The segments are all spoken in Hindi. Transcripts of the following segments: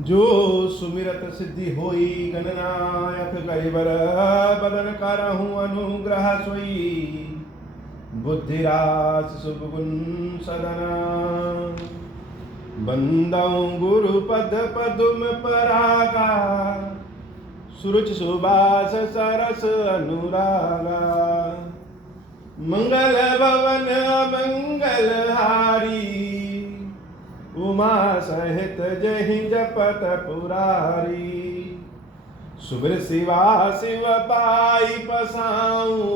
जो सुमिरत सिद्धि होई गणनायक करिबर, बदन करहूँ अनुग्रह सोई, बुद्धिरास शुभ गुण सदना। बंदौ गुरु पद पदुम परागा, सुरुचि सुबास सरस अनुरागा। मंगल भवन मंगल हारी, उमा सहित जहि जपत पुरारी। सुबह शिवा शिव पाई पसाऊं,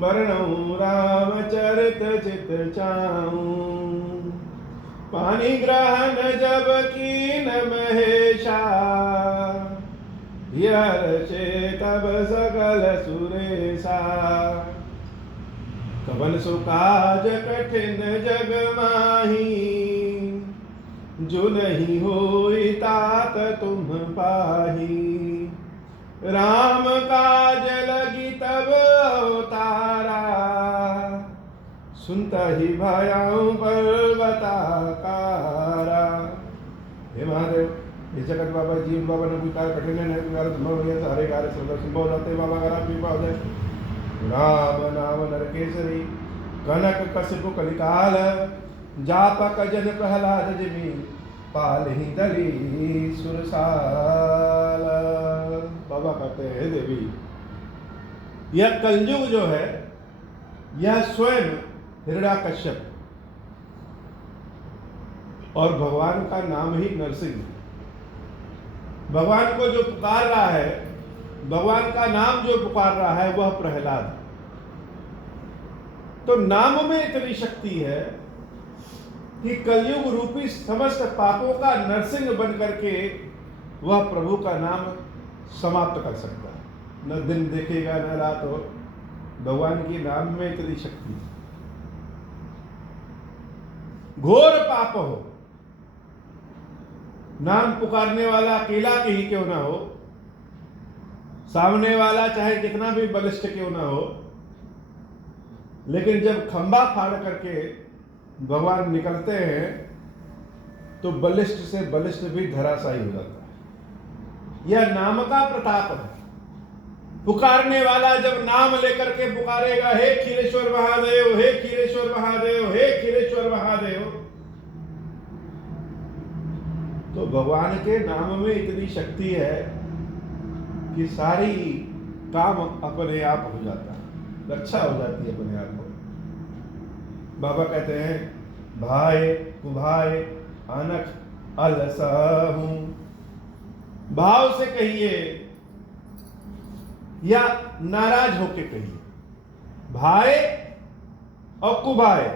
वर्णौ रामचरित चित चाऊं। पानी ग्रहण जब कीन महेशा, यरचे तब सकल सुरेशा। कवन सुकाज कठिन जग माही, जो नहीं होई तात तुम पाही। राम काज लगी तब अवतारा, सुनता ही भयाऊं पर्वताकारा। हे महादेव, हे जगत बाबा जीव बाबा ने कोई कार्य कठिन है, कार्य संभव नहीं है, सारे कार्य संभव जाते बाबा का कृपा हो जाए। राम नाम नरकेसरी, कनक कसिपु कलिकाल। जापक जन प्रहलाद जिमि, पाल ही दली सुरसाल। बाबा कहते हैं देवी, यह कलयुग जो है, यह स्वयं हिरण्याकश्यप और भगवान का नाम ही नरसिंह। भगवान को जो पुकार रहा है, भगवान का नाम जो पुकार रहा है, वह प्रहलाद। तो नाम में इतनी शक्ति है कि कलयुग रूपी समस्त पापों का नरसिंह बन करके वह प्रभु का नाम समाप्त कर सकता है। न दिन देखेगा न रात हो, भगवान के नाम में इतनी शक्ति है। घोर पाप हो, नाम पुकारने वाला अकेला के ही क्यों ना हो, सामने वाला चाहे कितना भी बलिष्ठ क्यों ना हो, लेकिन जब खंबा फाड़ करके भगवान निकलते हैं तो बलिष्ठ से बलिष्ठ भी धराशायी हो जाता है। यह नाम का प्रताप है। पुकारने वाला जब नाम लेकर के पुकारेगा, हे खीरेश्वर महादेव, हे खीरेश्वर महादेव, हे खीरेश्वर महादेव, तो भगवान के नाम में इतनी शक्ति है कि सारी काम अपने आप हो जाता है, रक्षा हो जाती है अपने आप को। बाबा कहते हैं, भाई कुभाए अनख अलसहूं। भाव से कहिए या नाराज होके कहिए, भाई और कुभाए।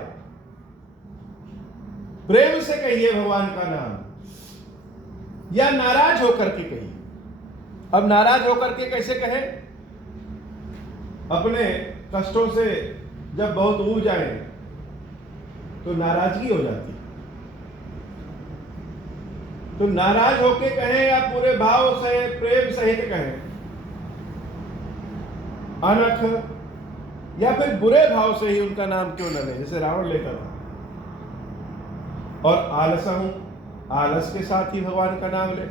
प्रेम से कहिए भगवान का नाम या नाराज होकर के कहिए। अब नाराज होकर के कैसे कहे? अपने कष्टों से जब बहुत ऊब जाए तो नाराजगी हो जाती है। तो नाराज होके कहें या पूरे भाव से प्रेम सहित कहें, अनख या फिर बुरे भाव से ही उनका नाम क्यों न ले, जैसे रावण लेता था। और आलसहूं, आलस के साथ ही भगवान का नाम ले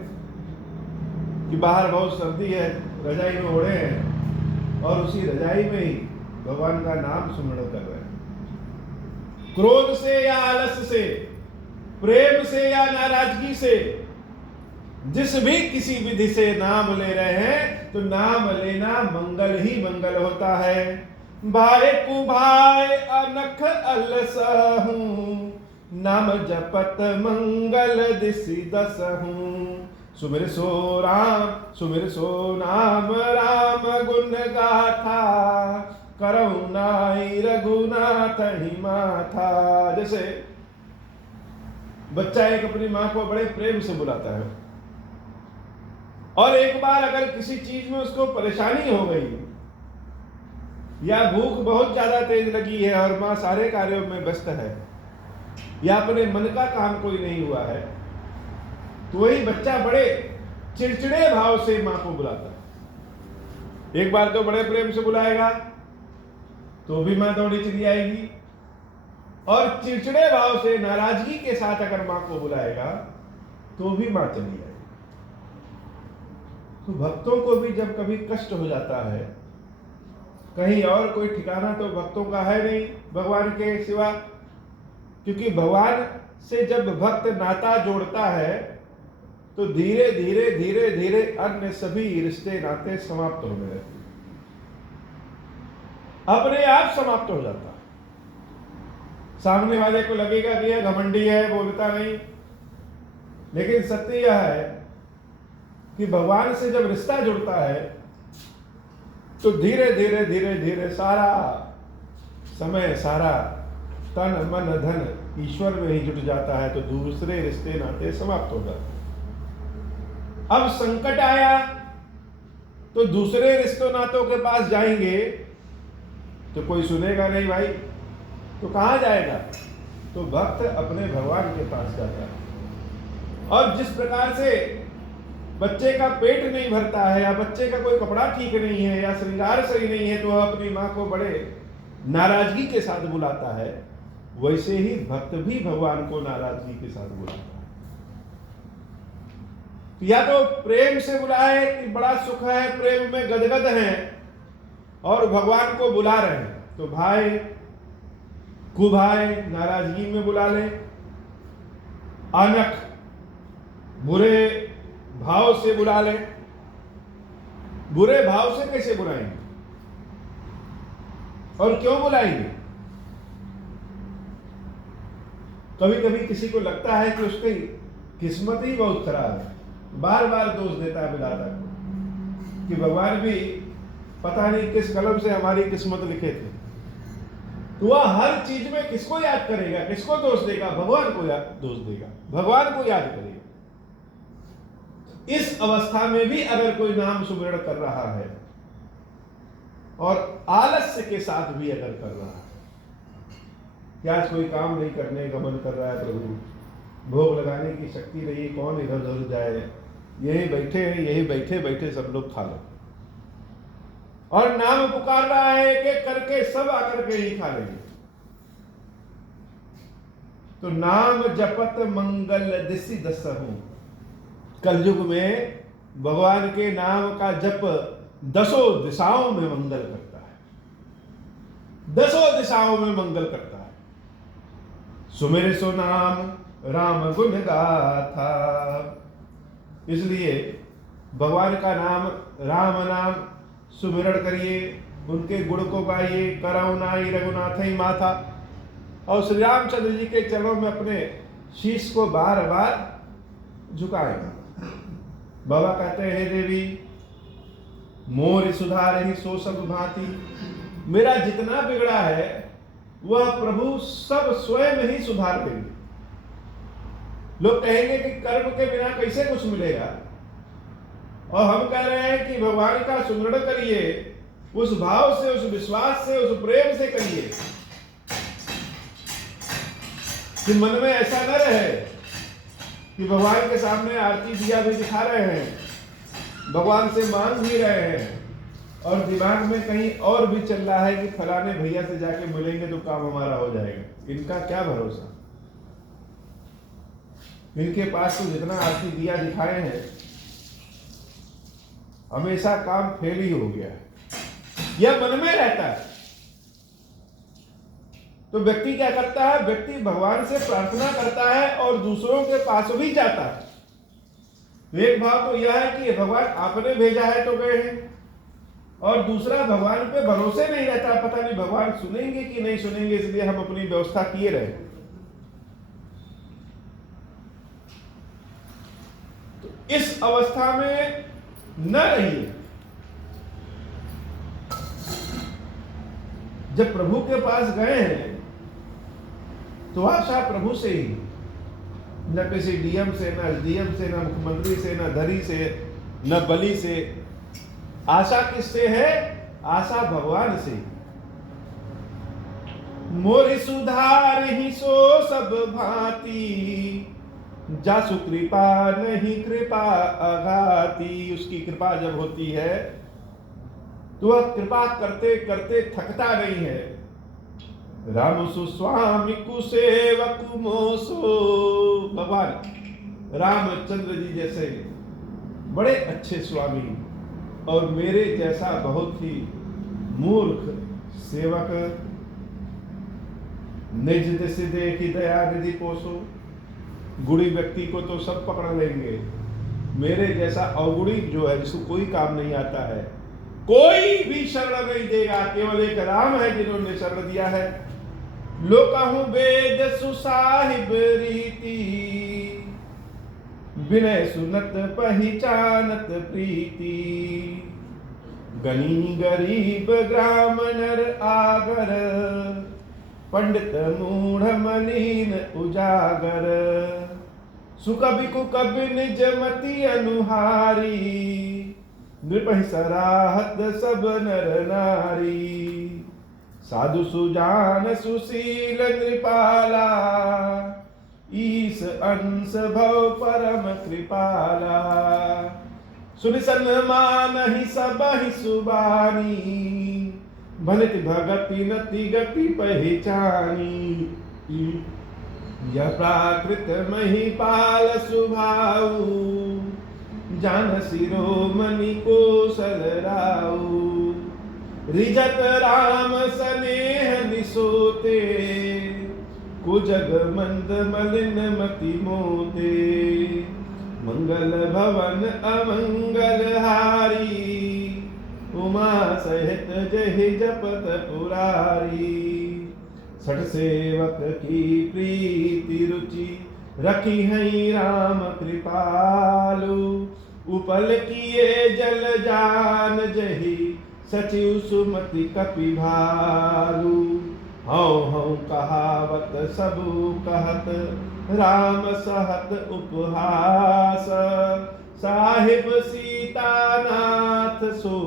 कि बाहर बहुत सर्दी है, रजाई में ओढ़े हैं और उसी रजाई में ही भगवान का नाम सुमरण कर रहे हैं। क्रोध से या आलस से, प्रेम से या नाराजगी से, जिस भी किसी विधि से नाम ले रहे हैं तो नाम लेना मंगल ही मंगल होता है। भाई कुभाए अनख अलसहूं, नाम जपत मंगल दिसि दसहूं। सुमिर सो राम, सुमिर सो नाम, राम गुण गाथा, करहु नाई रघुनाथ ही माथा। जैसे बच्चा एक अपनी मां को बड़े प्रेम से बुलाता है, और एक बार अगर किसी चीज में उसको परेशानी हो गई या भूख बहुत ज्यादा तेज लगी है और मां सारे कार्यों में व्यस्त है, या अपने मन का काम कोई नहीं हुआ है, तो वही बच्चा बड़े चिड़चिड़े भाव से मां को बुलाता है। एक बार तो बड़े प्रेम से बुलाएगा तो भी मां दौड़ी चली आएगी, और चिड़चिड़े भाव से नाराजगी के साथ अगर मां को बुलाएगा तो भी मां चली आई। तो भक्तों को भी जब कभी कष्ट हो जाता है, कहीं और कोई ठिकाना तो भक्तों का है नहीं भगवान के सिवा, क्योंकि भगवान से जब भक्त नाता जोड़ता है तो धीरे धीरे धीरे धीरे अन्य सभी रिश्ते नाते समाप्त होने लगते, अपने आप समाप्त हो जाता है। सामने वाले को लगेगा कि यह घमंडी है, बोलता नहीं, लेकिन सत्य यह है कि भगवान से जब रिश्ता जुड़ता है तो धीरे धीरे धीरे धीरे सारा समय, सारा तन मन धन ईश्वर में ही जुट जाता है, तो दूसरे रिश्ते नाते समाप्त हो जाते हैं। अब संकट आया तो दूसरे रिश्तों नातों के पास जाएंगे तो कोई सुनेगा नहीं भाई, तो कहां जाएगा? तो भक्त अपने भगवान के पास जाता है। और जिस प्रकार से बच्चे का पेट नहीं भरता है, या बच्चे का कोई कपड़ा ठीक नहीं है, या श्रृंगार सही नहीं है, तो वह अपनी मां को बड़े नाराजगी के साथ बुलाता है, वैसे ही भक्त भी भगवान को नाराजगी के साथ बुलाता है। या तो प्रेम से बुलाए कि बड़ा सुख है, प्रेम में गदगद हैं और भगवान को बुला रहे हैं, तो भाई कुभाई नाराजगी में बुला ले, अनख बुरे भाव से बुला ले। बुरे भाव से कैसे बुलाएंगे और क्यों बुलाएंगे? कभी कभी किसी को लगता है कि उसकी किस्मत ही बहुत खराब है, बार बार दोष देता है विधाता को कि भगवान भी पता नहीं किस कलम से हमारी किस्मत लिखे थे। तो वह हर चीज में किसको याद करेगा, किसको दोष देगा? भगवान को दोष देगा, भगवान को याद करेगा। इस अवस्था में भी अगर कोई नाम सुमिरन कर रहा है और आलस्य के साथ भी अगर कर रहा है, क्या कोई काम नहीं करने का मन कर रहा है, प्रभु भोग लगाने की शक्ति नहीं, कौन इधर उधर जाए, यही बैठे हैं, यही बैठे बैठे सब लोग खा लो, और नाम पुकार रहा है कि करके सब आकर के ही खा लेंगे। तो नाम जपत मंगल दिशि दसहु, कलयुग में भगवान के नाम का जप 10 दिशाओं में मंगल करता है, 10 दिशाओं में मंगल करता है। सुमेर सो नाम राम गुण गाथा, इसलिए भगवान का नाम, राम नाम सुमिरण करिए, उनके गुण को गाइए, करुणाई रघुनाथई माथा, और श्री रामचंद्र जी के चरणों में अपने शीश को बार बार झुकाएगा। बाबा कहते हैं, हे देवी मोर सुधार ही सो सब भांति, मेरा जितना बिगड़ा है वह प्रभु सब स्वयं ही सुधार देंगे। लोग कहेंगे कि कर्म के बिना कैसे कुछ मिलेगा, और हम कह रहे हैं कि भगवान का सुमिरन करिए, उस भाव से, उस विश्वास से, उस प्रेम से करिए कि मन में ऐसा न रहे कि भगवान के सामने आरती दिया भी दिखा रहे हैं, भगवान से मांग भी रहे हैं, और दिमाग में कहीं और भी चल रहा है कि फलाने भैया से जाके मिलेंगे तो काम हमारा हो जाएगा। इनका क्या भरोसा? इनके पास तो जितना आरती दिया दिखाए हैं, हमेशा काम फेल ही हो गया है, यह मन में रहता है। तो व्यक्ति क्या करता है? व्यक्ति भगवान से प्रार्थना करता है और दूसरों के पास भी जाता है। एक भाव तो यह है कि भगवान आपने भेजा है तो गए हैं, और दूसरा भगवान पे भरोसे नहीं रहता, पता नहीं भगवान सुनेंगे कि नहीं सुनेंगे, इसलिए हम अपनी व्यवस्था किए रहे। तो इस अवस्था में न रहिए। जब प्रभु के पास गए हैं तो आशा प्रभु से ही, न किसी डीएम से, न एसडीएम से, न मुख्यमंत्री से, न धरी से, न बलि से। आशा किससे है? आशा भगवान से। मोर सुधार ही सो सब भांति, जासु कृपा नहीं कृपा अघाती। उसकी कृपा जब होती है तो वह कृपा करते करते थकता नहीं है। राम सुस्वामी कुसेवक मोसो, भगवान रामचंद्र जी जैसे बड़े अच्छे स्वामी और मेरे जैसा बहुत ही मूर्ख सेवक निज दिस देखी दया निधि पोसो। गुणी व्यक्ति को तो सब पकड़ लेंगे, मेरे जैसा अवगुणी जो है, जिसको कोई काम नहीं आता है, कोई भी शरण नहीं देगा। केवल एक राम है जिन्होंने शरण दिया है। लोकहु वेद सुसाहिब रीति, विनय सुनत पहचानत प्रीति। गनी गरीब ग्राम नर आगर, पंडित मूढ़ मलिन उजागर। सुकवि कुकवि निज मति अनुहारी, नृपहि सराहत सब नर नारी। साधु सुजान सुशील नृपाला, ईस अंश भव परम कृपाला। सुनि सन्मान ही सबहि सुबानी, भनित भगति नति गति पहचानी। यह प्राकृत महिपाल सुभाऊ, जान शिरोमणि कोसल राऊ। रिजत राम सनेह निसोते, कुजग मंद मलिन मति मोते। मंगल भवन अमंगल हारी, उमा सहित जहि जपत पुरारी। सठ सेवक की प्रीति रुचि, रखी है राम कृपालु। उपल किए जल जान जहि, सचिव सुमति कपि भालु। हौ हौ कहावत सबु कहत, राम सहत उपहास। साहिब सीतानाथ सो,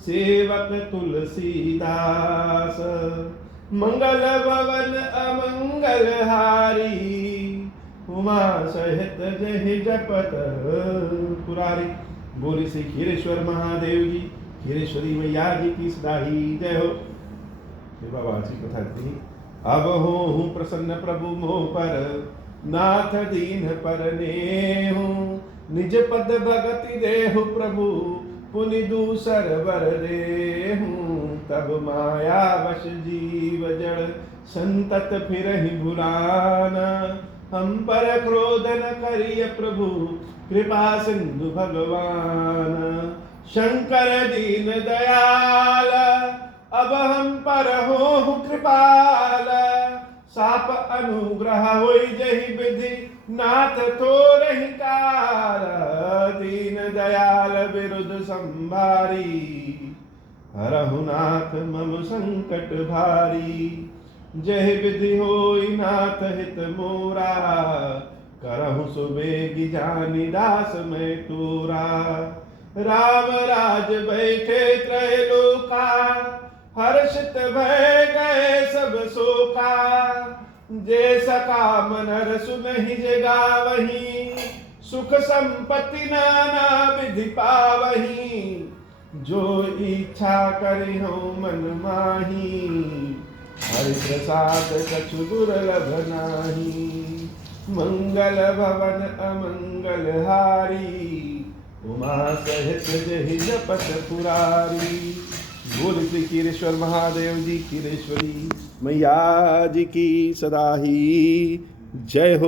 सेवक तुलसीदास। मंगल भवन अमंगल हारी, उमा सहित जहि जपत पुरारी। बोली श्री खीरेश्वर महादेव जी, खीरेश्वरी मैया जी की सदा ही जय हो। बाबा जी कथा थी। अब हो प्रसन्न प्रभु मोह पर, नाथ दीन पर नेहु। निज पद भगति देहु प्रभु, पुनि दूसर वर देहु। तब माया वश जीव जड़, संतत फिरहि भुलाना। हम पर क्रोध न करिय प्रभु, कृपा सिंधु भगवान। शंकर दीन दयाल, अब हम पर हो कृपाल। साप अनुग्रह होई जहि विधि, नाथ थोरहि काल। दीन दयाल विरुद्ध संभारी, हरहु नाथ मम संकट भारी। जहि विधि होई नाथ हित मोरा, करहु सुबेगी जानि दास मैं तोरा। राम राज बैठे त्रैलोका, हर्षित भय गए सब शोका। जे सकाम नर सुनहि जे गावहीं, सुख संपत्ति नाना विधि पावहीं। जो इच्छा करि हो मन माही, हरि प्रसाद कछु दुर्लभ नाही। मंगल भवन अमंगल हारी, उमा सहित जहि जपत पुरारी। बोल श्री खीरेश्वर महादेव जी, खीरेश्वरी मैया जी की सदा ही जय हो।